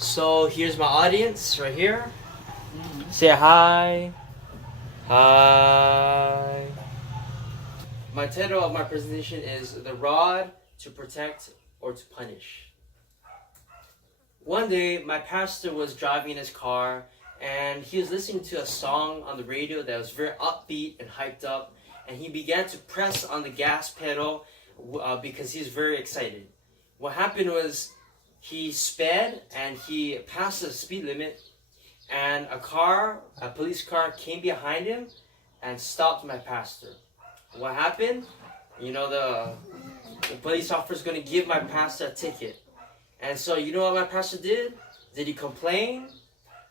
So here's my audience right here. Say hi. Hi. My title of my presentation is The Rod to Protect or to Punish. One day, my pastor was driving in his car and he was listening to a song on the radio that was very upbeat and hyped up, and he began to press on the gas pedal because he was very excited. What happened was he sped and he passed the speed limit, and a police car came behind him and stopped my pastor. What happened? The police officer is going to give my pastor a ticket. And so you know what my pastor did? Did he complain?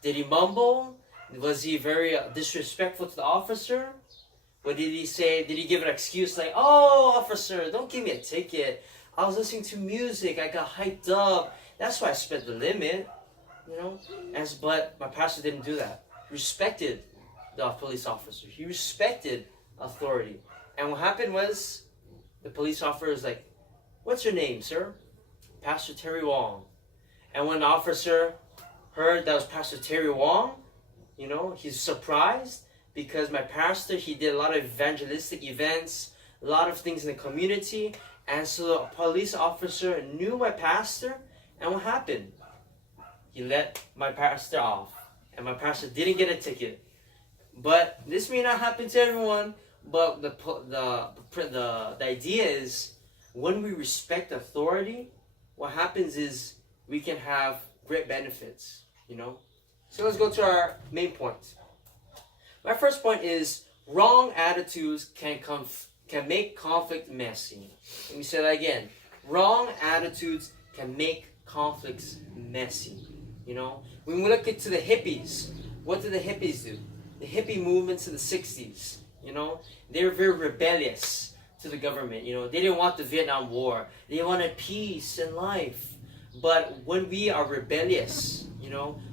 Did he mumble? Was he very disrespectful to the officer? What did he say? Did he give an excuse like, "Oh, officer, don't give me a ticket. I was listening to music. I got hyped up. That's why I sped the limit." But my pastor didn't do that. He respected the police officer. He respected authority. And what happened was, the police officer was like, "What's your name, sir?" "Pastor Terry Wong." And when the officer heard that was Pastor Terry Wong, he's surprised, because my pastor, he did a lot of evangelistic events, a lot of things in the community. And so the police officer knew my pastor, and what happened? He let my pastor off, and my pastor didn't get a ticket. But this may not happen to everyone, but the idea is, when we respect authority, what happens is we can have great benefits, So let's go to our main point. My first point is, wrong attitudes can make conflict messy. Let me say that again. Wrong attitudes can make conflicts messy. When we look into the hippies, what did the hippies do? The hippie movements in the 60s, they were very rebellious to the government. They didn't want the Vietnam War. They wanted peace and life. But when we are rebellious,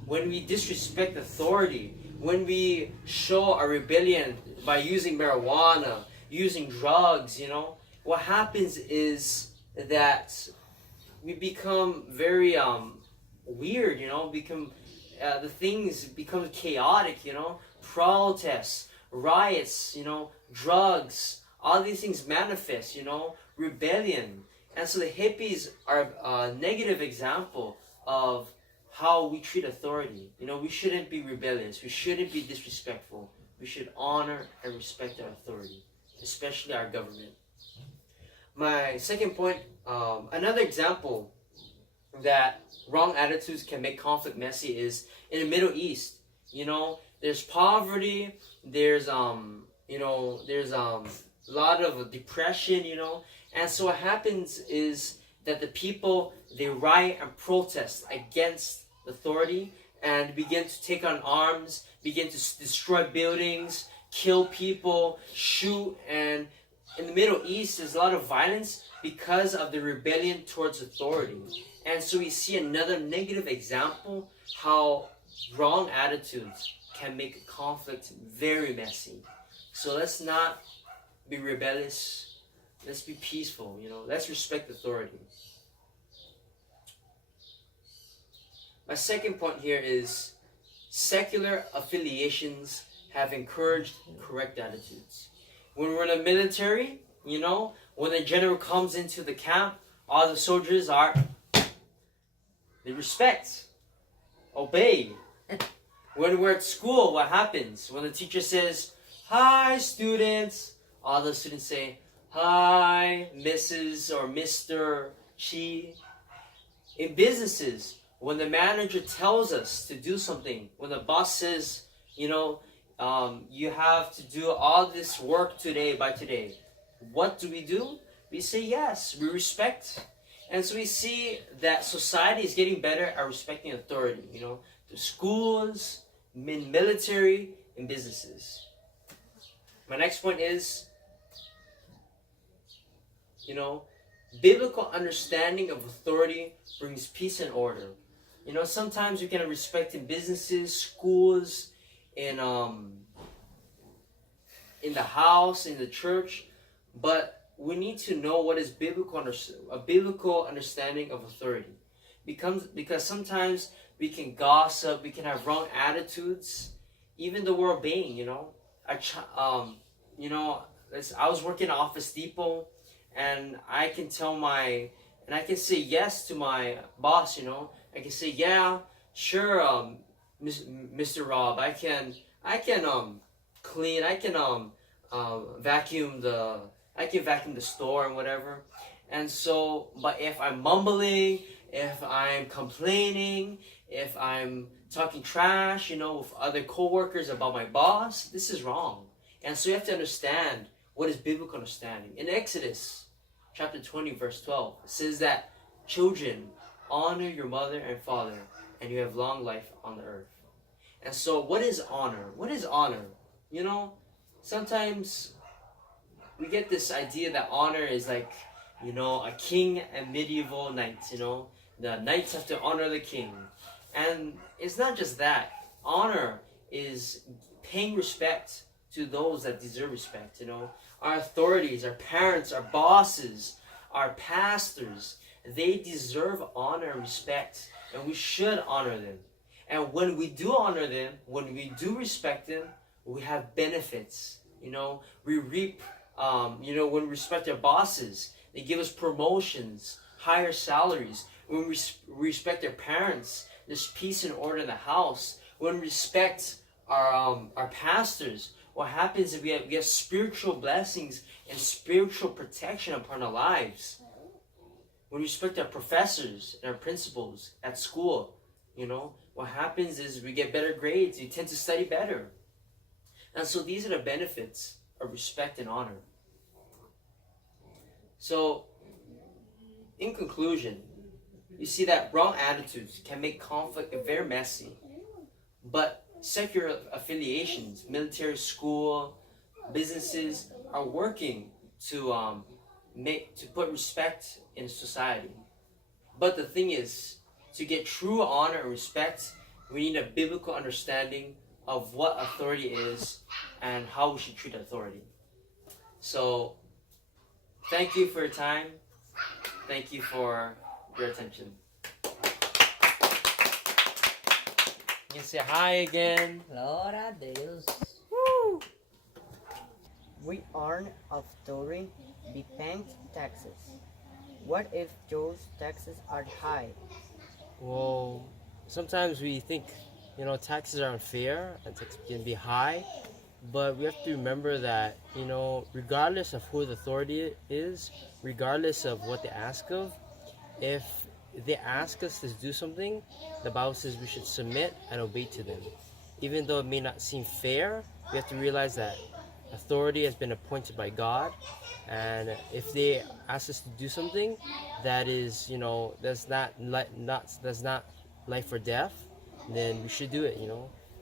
when we disrespect authority, when we show our rebellion by using marijuana, using drugs, what happens is that we become very weird, the things become chaotic, protests, riots, drugs, all these things manifest, rebellion. And so the hippies are a negative example of how we treat authority. We shouldn't be rebellious. We shouldn't be disrespectful. We should honor and respect our authority, especially our government. My second point, another example that wrong attitudes can make conflict messy is in the Middle East. There's poverty, there's a lot of depression, and so what happens is that the people, they riot and protest against authority and begin to take on arms, begin to destroy buildings, kill people, shoot. And in the Middle East, there's a lot of violence because of the rebellion towards authority. And so we see another negative example how wrong attitudes can make conflict very messy. So let's not be rebellious. Let's be peaceful, Let's respect authority. My second point here is, secular affiliations have encouraged correct attitudes. When we're in the military, when the general comes into the camp, all the soldiers they respect, obey. When we're at school, what happens? When the teacher says, "Hi, students," all the students say, "Hi, Mrs. or Mr. Chee." In businesses, when the manager tells us to do something, when the boss says, you have to do all this work by today, what do? We say yes, we respect. And so we see that society is getting better at respecting authority, the schools, in military, in businesses. My next point is, biblical understanding of authority brings peace and order. Sometimes you can respect in businesses, schools, in the house, in the church, but we need to know what is a biblical understanding of authority. because sometimes we can gossip, we can have wrong attitudes, even though we're obeying. You know, I was working at Office Depot, and I can and I can say yes to my boss. I can say, yeah, sure, Mr. Rob, I can clean, vacuum the store and whatever. And so, but if I'm mumbling, if I'm complaining, if I'm talking trash, with other coworkers about my boss, this is wrong. And so you have to understand what is biblical understanding. In Exodus chapter 20, verse 12, it says that, children, honor your mother and father, and you have long life on the earth. And so what is honor? What is honor? Sometimes we get this idea that honor is like, a king and medieval knights. The knights have to honor the king. And it's not just that. Honor is paying respect to those that deserve respect. Our authorities, our parents, our bosses, our pastors, they deserve honor and respect, and we should honor them. And when we do honor them, when we do respect them, we have benefits. We reap, when we respect our bosses, they give us promotions, higher salaries. When we respect our parents, there's peace and order in the house. When we respect our pastors, what happens is we have spiritual blessings and spiritual protection upon our lives. When we respect our professors and our principals at school, what happens is we get better grades. You tend to study better. And so these are the benefits of respect and honor. So, in conclusion, you see that wrong attitudes can make conflict very messy. But secular affiliations, military school, businesses are working to put respect in society. But the thing is, to get true honor and respect, we need a biblical understanding of what authority is and how we should treat authority. So, thank you for your time. Thank you for your attention. You can say hi again. Glória a Deus. We earn authority by paying taxes. What if those taxes are high? Well, sometimes we think, taxes are unfair and taxes can be high, but we have to remember that, regardless of who the authority is, regardless of what they ask of, if they ask us to do something, the Bible says we should submit and obey to them. Even though it may not seem fair, we have to realize that authority has been appointed by God, and if they ask us to do something that is, that's not life or death, then we should do it.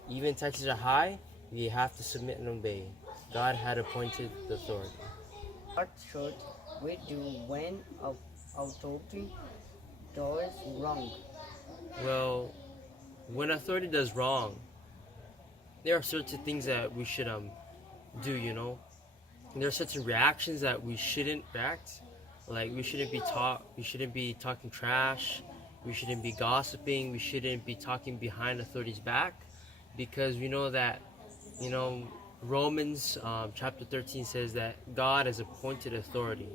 Even taxes are high, we have to submit and obey. God had appointed the authority. What should we do when authority does wrong? Well, when authority does wrong, there are certain things that we should do. There are certain reactions that we shouldn't react. Like we shouldn't be talking trash, we shouldn't be gossiping, we shouldn't be talking behind authority's back, because we know that Romans chapter 13 says that God has appointed authority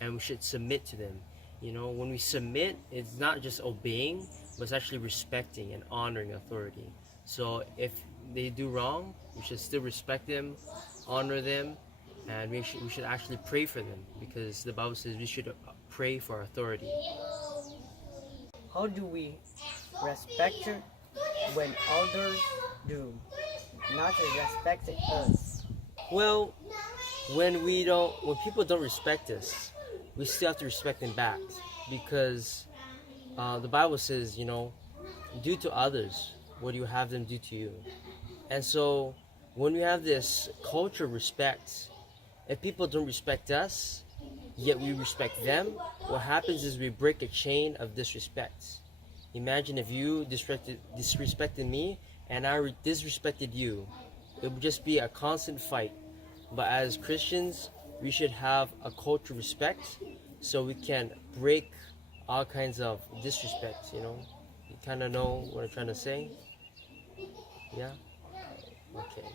and we should submit to them. When we submit, it's not just obeying, but it's actually respecting and honoring authority. So if they do wrong, we should still respect them, honor them, and we should actually pray for them, because the Bible says we should pray for authority. How do we respect when others do not respect us? Well, when people don't respect us, we still have to respect them back, because the Bible says, do to others what you have them do to you. And so when we have this culture of respect, if people don't respect us, yet we respect them, what happens is we break a chain of disrespect. Imagine if you disrespected me and I disrespected you. It would just be a constant fight. But as Christians, we should have a culture of respect so we can break all kinds of disrespect, you know. You kind of know what I'm trying to say? Yeah? Okay.